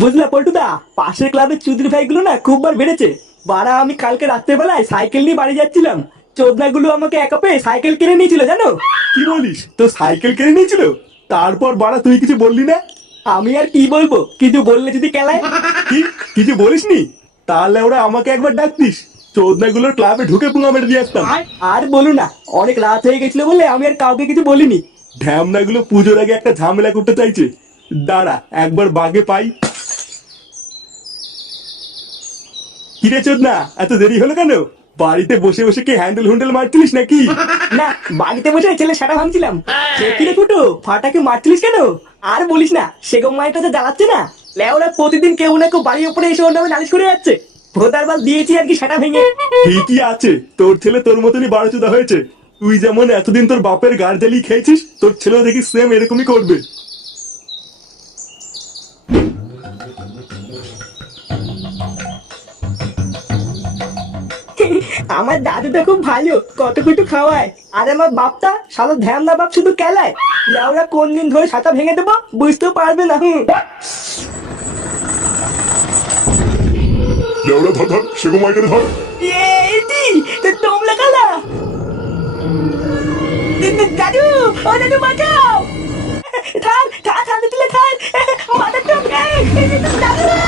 বুঝলে পল্টুদা? পাশের ক্লাবের চুদির ভাইগুলো না খুব বার বেড়েছে। বাড়া আমি কালকে রাত্রেবেলায় সাইকেল নিয়ে বাড়ি যাচ্ছিলাম। চোদনাগুলো আমাকে একা পেয়ে সাইকেল কিনে নিয়েছিল জানো? কি বলিস? তো সাইকেল কিনে নিয়েছিল? তারপর বাড়া তুই কিছু বললি না? আমি আর কি বলব? কিছু বললে যদি কেলায়। কি? কিছু বলিসনি? তাহলে ওরা আমাকে একবার ডাকতিস। চোদনাগুলোর ক্লাবে ঢুকে পুঙ্গা মেরে দিয়ে আসতাম। আর- আর বলো না অনেক রাত হয়ে গেছিল বলে আমি আর কাউকে কিছু বলিনি। ঢ্যামনাগুলো পুজোর আগে একটা ঝামেলা করতে চাইছে। দাঁড়া একবার বাগে পাই। কিরে চোদনা এত দেরি হলো কেন? বাড়িতে বসে বসে কি হ্যান্ডেল হুন্ডেল মারছিলিস নাকি? না বাড়িতে বসে ছেলে সেটা ভাঙছিলাম সে কিরে ফুটো ফাটাকে মারছিলিস কেন? আর বলিস না সেগম মাইটা যে জ্বালাচ্ছে না? লেওরা প্রতিদিন কেউ না কেউ বাড়ির উপরে এসে ওর নামে নালিশ করে যাচ্ছে। ভোদার বাল দিয়েছি আর কি সেটা ভেঙে। ঠিকই আছে তোর ছেলে তোর মতনই বারোচুদা হয়েছে। তুই যেমন এতদিন তোর বাপের গার্জালি খেয়েছিস তোর ছেলেও দেখি সেম এরকমই করবে। আমার দাদুটা খুব ভালো কত কুটু খাওয়ায়। আর আমার বাপটা সারা ধ্যান না বাপ শুধু কেলায় লেওরা কোন দিন ধরে ছাতা ভেঙে দেবো বুঝতেও পারবে না হুম। লেওড়া ধর ধর সেগো মাইকে ধর। তোমরা কালা দাদু ও দাদু বাঁচাও। থার থার থার তুলে থার মাথা দাদু।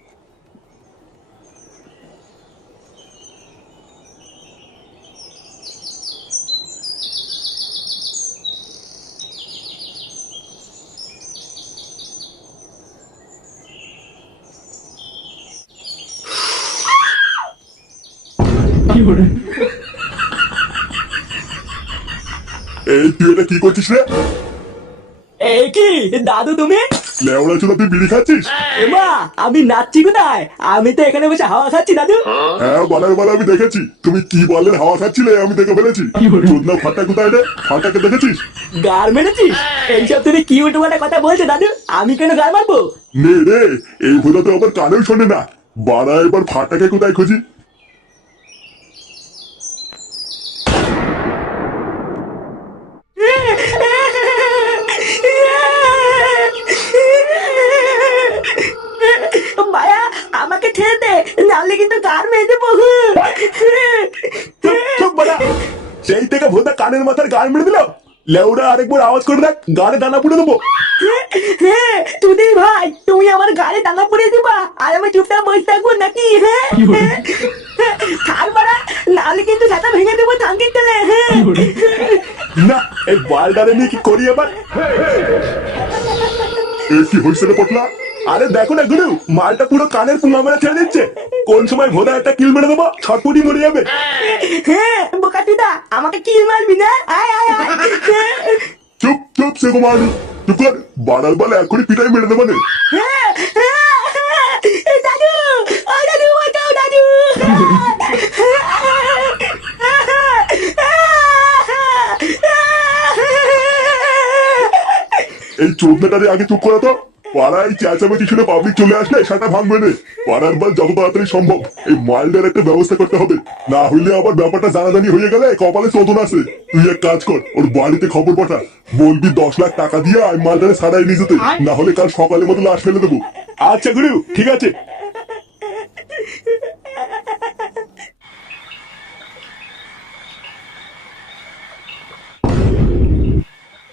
এই তুই এটা কি করছিস রে? এই কি দাদু তুমি? লেওড়া চোদা তুই বিড়ি খাচ্ছিস? এমা আমি নাচছি কোথায়? আমি তো এখানে বসে হাওয়া খাচ্ছি দাদু। হ্যাঁ বলার বলা আমি দেখেছি। তুমি কি বলের হাওয়া খাচ্ছিলে আমি দেখে ফেলেছি। চোদনা ফাটা কোথায় রে? ফাটাকে দেখেছিস? গার মেরেছিস? এইসব তুমি কি উল্টো কথা বলছো দাদু। আমি কেন গার মারবো? নে রে এই ভোলা তো আবার কানেও শোনে না। বাড়া এবার ফাটাকে কোথায় খুঁজি মায়া আমাকে ছেড়ে দে মেরে দেবো চুপ বাড়া। সেই থেকে ভোদা কানের মাথার গান মেরে দিল। লেউড়া আরেকবার আওয়াজ করে দেখ গানে দানা পুড়ে দেবো। হ্যাঁ তুদির ভাই তুমি আমার গাড়ি টানা পড়ে দিবা? আর আমি চুপচাপ বসে থাকব নাকি? হ্যাঁ ছাড় বাড়া নাহলে কিন্তু ছাতা ভেঙে দেবো টাঙ্গির তেলে হ্যাঁ না এই বালডারে নিয়ে কি করি এবার এ কি হয়েছে রে পটলা? আরে দেখো না গুরু মালটা পুরো কানের পুঙ্গা মেরে ছেড়ে দিচ্ছে। কোন সময় ভোদা একটা কিল মেরে দেবো ছটপটি মরে যাবে। হ্যাঁ বোকাচুদা আমাকে কি মারবি না? আয় আয় আয়। চুপ চুপ সে কুমারী চুপ কর বাড়ার বাল এখনই পিটাই মেরে দেবো নে। হ্যাঁ, হ্যাঁ, দাদু ও দাদু বাঁচাও দাদু। এই চোদনাটারে আগে চুপ করা তো। পাড়ায় চেঁচামেচি শুনে পাবলিক চলে আসলে সেটা ভাঙবে না। পাড়ার বাল যত তাড়াতাড়ি সম্ভব এই মালটার একটা ব্যবস্থা করতে হবে। না হইলে আবার ব্যাপারটা জানাজানি হয়ে গেলে কপালে চোদন আছে তুই এক কাজ কর ওর বাড়িতে খবর পাঠা। বলবি দশ লাখ টাকা দিয়ে আমি মালটারে সারাই নিয়ে যেতে না হলে কাল সকালের মতো লাশ ফেলে দেবো। আচ্ছা গুরু ঠিক আছে।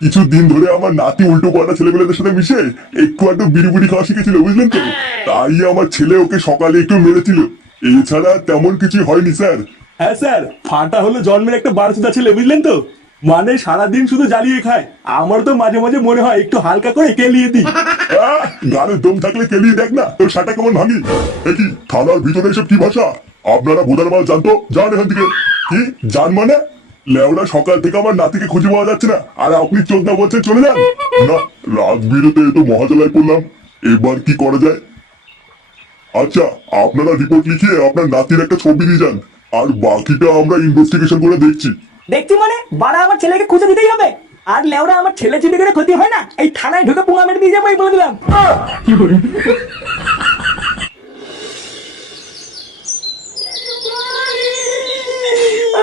কিছু দিন ধরে আমার নাতি উল্টো পাল্টা ছেলেমেয়েদের সাথে মিশে একটু একটু বিড়ি বুড়ি খাওয়া শিখেছিল বুঝলেন তো? তাই আমার ছেলে ওকে সকালে একটু মেরেছিল। এছাড়া তেমন কিছু হয়নি স্যার। হ্যাঁ স্যার ফাটা হলো জন্মের একটা বারচুদা ছেলে বুঝলেন তো? মানে সারাদিন শুধু জ্বালিয়ে খায়। আমার তো মাঝে মাঝে মনে হয় একটু হালকা করে কেলিয়ে দিই। গানের দম থাকলে কেলিয়ে দেখ না তোর সাটা কেমন ভাঙি। কি থানার ভিতরে এসব কি ভাষা? আপনারা ভোদার মাল জানতো? যান এখান থেকে। কি জান মানে? লেওড়া সকাল থেকে আমার নাতিকে খুঁজে পাওয়া যাচ্ছে না। আর আপনি চোদ্দা বলছেন চলে যান। না রাত বিরতে তো মহাজলায় পড়লাম। এবার কি করা যায়? আচ্ছা আপনারা রিপোর্ট লিখিয়ে আপনার নাতির একটা ছবি দিয়ে যান। আর বাকিটা আমরা ইনভেস্টিগেশন করে দেখছি। দেখছি মানে? বাড়া আমার ছেলেকে খুঁজে দিতেই হবে। আর লেওরা আমার ছেলে যদি করে ক্ষতি হয় না? এই থানায় ঢুকে পুঙা মেরে দিয়ে যাব এই বলে দিলাম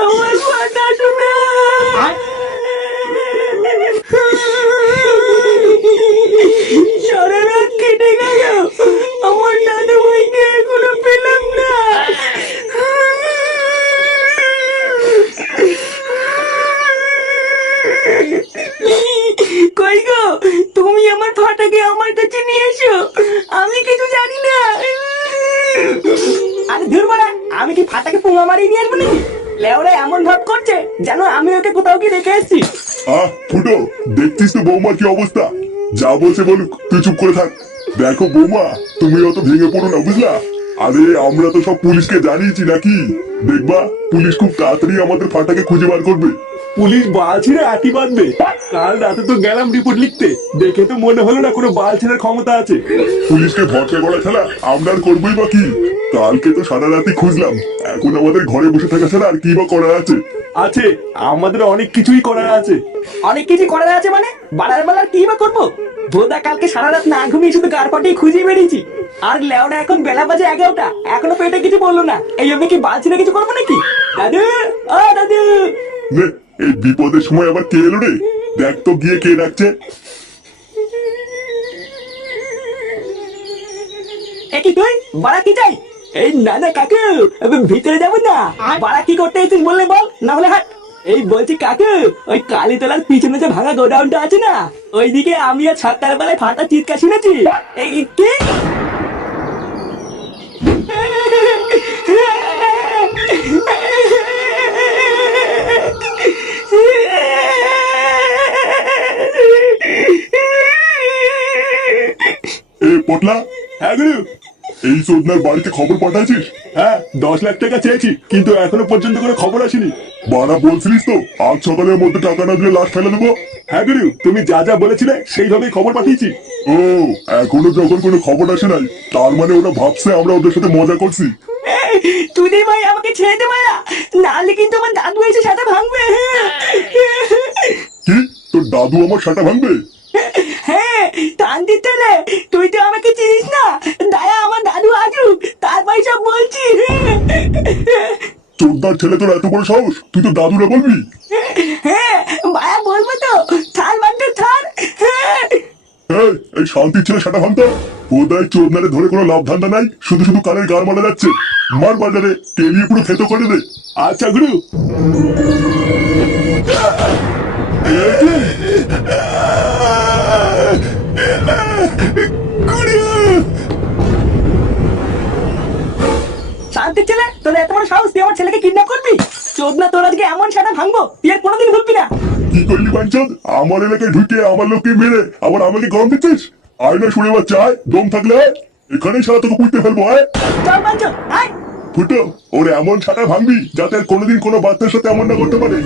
আমার ফাটা শোনা সারা রাত গেল আমার দাদু ভাইকে এখনও পেলাম না কই গো তুমি আমার ফাটাকে আমার কাছে নিয়ে এসো আমি কিছু জানি না আরে ধুর আমি কি ফাটাকে পুঙা মারিয়ে নিয়ে আসব নাকি? লেওরা এমন ভাব করছে যেন আমি ওকে কোথাও কি রেখে এসেছি। আহ ফুটো দেখছিস তো বৌমার কি অবস্থা? যা বলছে বলুক তুই চুপ করে থাক। দেখো বৌমা তুমি অত ভেঙে পড়ো না বুঝলা? আরে আমরা তো সব পুলিশকে জানিয়েছি নাকি? দেখবা পুলিশ খুব তাড়াতাড়ি আমাদের ফাটাকে খুঁজে বার করবে। পুলিশ বাল ছিঁড়ে আটি বাঁধবে। কাল রাতে তো গেলাম রিপোর্ট লিখতে। দেখে তো মনে হলো না কোনো বাল ছেড়ার ক্ষমতা আছে। পুলিশকে ভরসা করা ছাড়া আমরা আর করবোই বা কি? কালকে তো সারা রাতে খুঁজলাম। এখন আমাদের ঘরে বসে থাকা ছাড়া আর কি বা করার আছে? আছে আমাদের অনেক কিছুই করার আছে। অনেক কিছু করার আছে মানে? বাড়ার বেলার কি বা করব? ভোদা কালকে সারা রাত না ঘুমিয়ে শুধু গার খুঁজে বেরিয়েছি। আর লেওটা এখন বেলা বাজে এগারোটা। এখনও পেটে কিছু বলল না। এই জন্য কি বালছি না কিছু করব নাকি? দাদু ও দাদু। নে এই বিপদের সময় আবার কে এলো রে? দেখ তো গিয়ে কে ডাকছে। এ কি তুই? বাড়া কি চাই? এই না না কাকু ভিতরে যাব না। বাড়া কি করতে এসেছিস বললে বল না হলে হাট। এই বলছি কাকু ওই কালীতলার পিছনে যে ভাঙা গোডাউনটা আছে না ওইদিকে আমি আর সাতটার বেলায় ফাটা চিৎকার শুনেছি। এই কি? পটলা হ্যাঁ গুরু। এই সোদনার বাড়িতে খবর পাঠাইছিস? হ্যাঁ দশ লাখ টাকা চেয়েছি কিন্তু এখনও পর্যন্ত কোনো খবর আসেনি। বাড়া বলছিলিস তো আজ সকালের মধ্যে টাকা না দিলে লাশ ফেলে দেবো। হ্যাঁ গুরু তুমি যা যা বলেছিলে সেইভাবেই খবর পাঠিয়েছি। ও এখনও যখন কোনো খবর আসে নাই তার মানে ওরা ভাবছে আমরা ওদের সাথে মজা করছি। তুই দে ভাই আমাকে ছেড়ে দে মায়া নাহলে কিন্তু আমার দাদু এসে সাথে ভাঙবে। কি? তোর দাদু আমার সাটা ভাঙবে? হ্যাঁ তেলে তুই তো আমাকে চিনিস না। দায়া আমার দাদু আসুক তারপর সব বলছি। চোদ্দার ছেলে তোর এত বড় সাহস? তুই তো দাদুরা বলবি? হ্যাঁ মায়া বলব তো। থার বান্টু থার। এই, শান্তির ছেলে সাটা ভাঙতো। বোধহয় চোদনারে ধরে কোনো লাভ ধান্দা নাই শুধু শুধু কানের গার মারা যাচ্ছে। মার বাজারে কেলিয়ে পুরো খেতো করে দে। আচ্ছা গুরু। তোর এত বড় সাহস তুই আমার ছেলেকে কিডন্যাপ করবি? চোদ না তোর আজকে এমন সাটা ভাঙবো তুই আর কোনোদিন ভুলবি না। কি করলি বাঞ্চদ? আমার এলাকায় ঢুকে আমার লোককে মেরে আবার আমাকে গরম দিচ্ছিস? আয় না শুনে বা চায় দম থাকলে। এখানেই সারা তোকে পুঁততে ফেলব আয়। চল বাঞ্চো আয়। ফুটো ওর এমন ছাটা ভাঙবি যাতে কোনোদিন কোনো বাচ্চার সাথে এমন না করতে পারে।